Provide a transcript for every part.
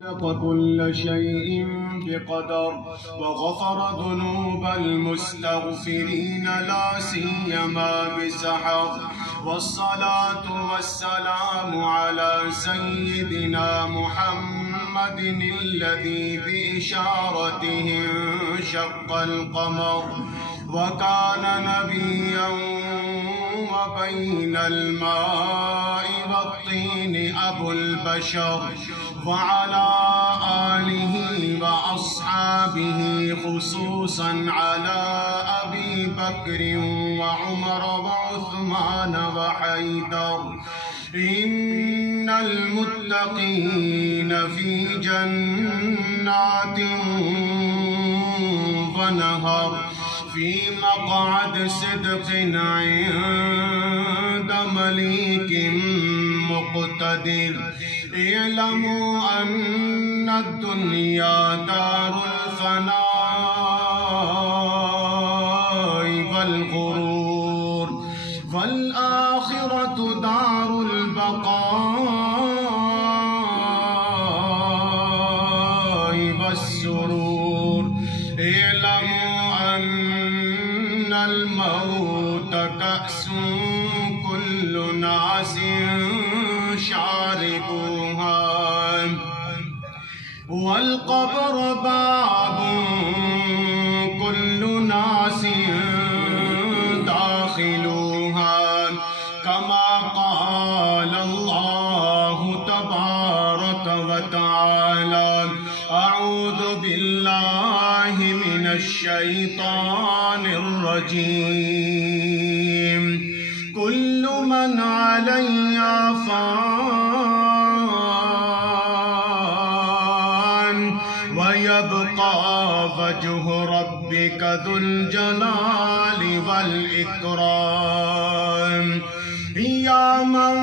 خلق كل شيء بقدر وغفر ذنوب المستغفرين لا سيما بسحر. والصلاة والسلام على سيدنا محمد الذي بإشارته انشق القمر وكان نبيا وبين الماء والطين أبو البشر، وعلى آله وأصحابه خصوصا على أبي بكر وعمر وعثمان وحيدر. إن المتقين في جنات ونهر في مقعد صدق عند مليك مقتدر. اعلموا أن الدنيا دار الفناء والغرور، والآخرة دار البقاء والسرور. اعلموا أن الموت كأس كل ناس شاربوها، والقبر باب كل ناس داخلوها. كما قال الله تبارك وتعالى: أعوذ بالله من الشيطان الرجيم. كل من عليها فان ويبقى وجه ربك ذو الجلال والإكرام. يا من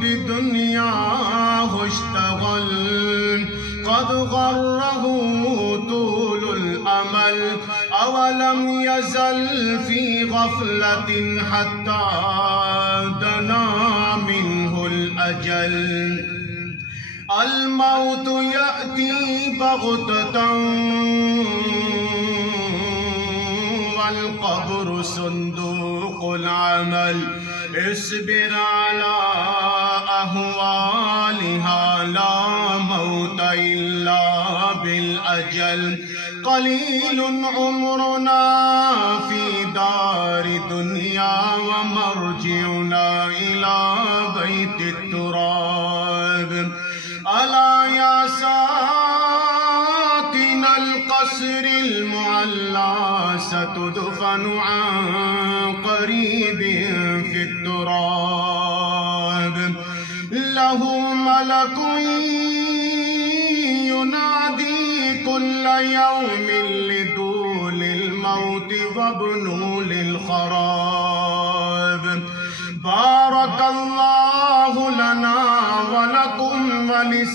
بدنياه اشتغل قد غره طول الأمل، أولم يزل في غفلة حتى دنا منه الأجل. الموت يأتي بغتة والقبر صندوق العمل. اصبر على أهوالها، لا موت إلا بالأجل. قليل عمرنا في دار دنيا ومرجعنا إلى بيت التراب. ألا يا ساكن القصر المعلى ستدفن عن قريب في التراب. له ملك ينادي كل يوم لدول الموت وابنوا للخراب. بارك الله لنا ولكم ولسائر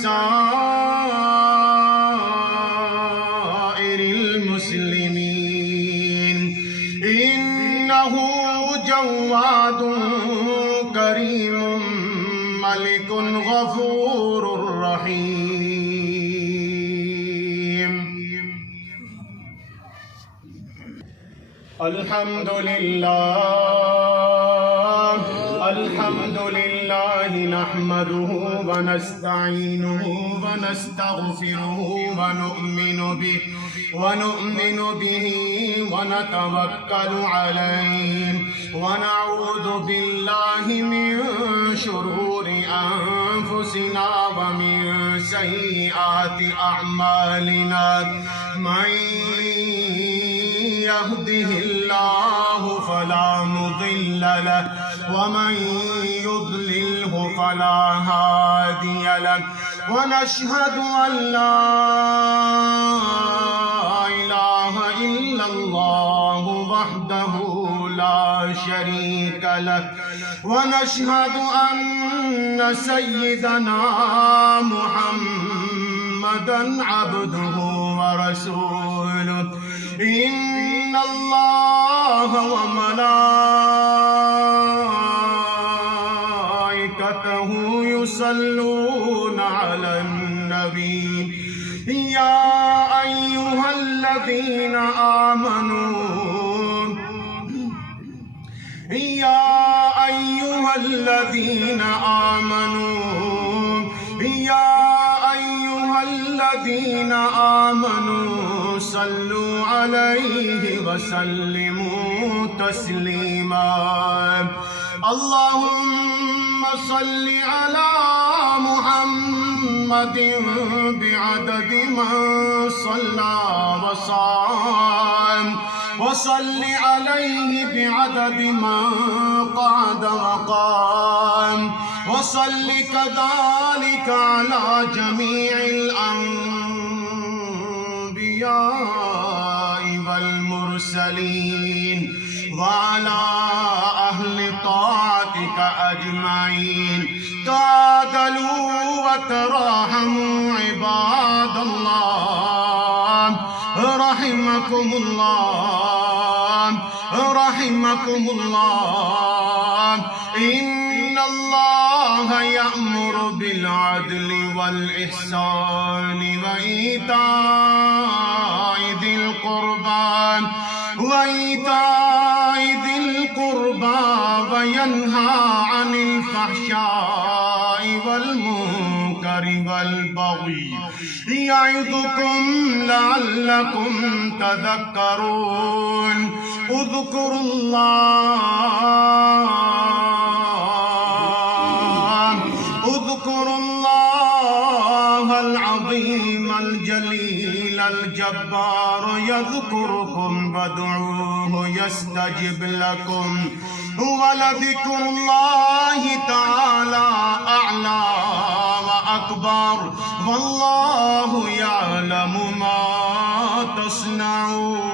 المسلمين. إنه جواد كريم ملك غفور رحيم. الحمد لله نحمده ونستعينه ونستغفره ونؤمن به ونتوكل عليه، ونعوذ بالله من شرور أنفسنا ومن سيئات أعمالنا. من يهده الله فلا مضل له ومن يضلله فلا هادي له. ونشهد أن لا إله إلا الله وحده لا شريك له، ونشهد أن سيدنا محمدا عبده ورسوله. إن الله وملائكته يصلون على النبي يا أيها الذين آمنوا صلوا عليه وسلموا تسليما اللهم صل على محمد بعدد من صلى وصام وصل عليه بعدد من قعد وقام وصل كذلك على جميع الأنبياء والمرسلين وعلى أهل طاعتك أجمعين تعادلوا وتراحموا عباد الله رحمكم الله إن الله يأمر بالعدل والإحسان وإيتاء ذي القربى وينهى عن الفحشاء والمنكر والبغي يعظكم لعلكم تذكرون اذكروا الله العظيم الجليل الجبار يذكركم وادعوه يستجب لكم ولذكر الله تعالى أعلى وأكبر والله يعلم ما تصنعون.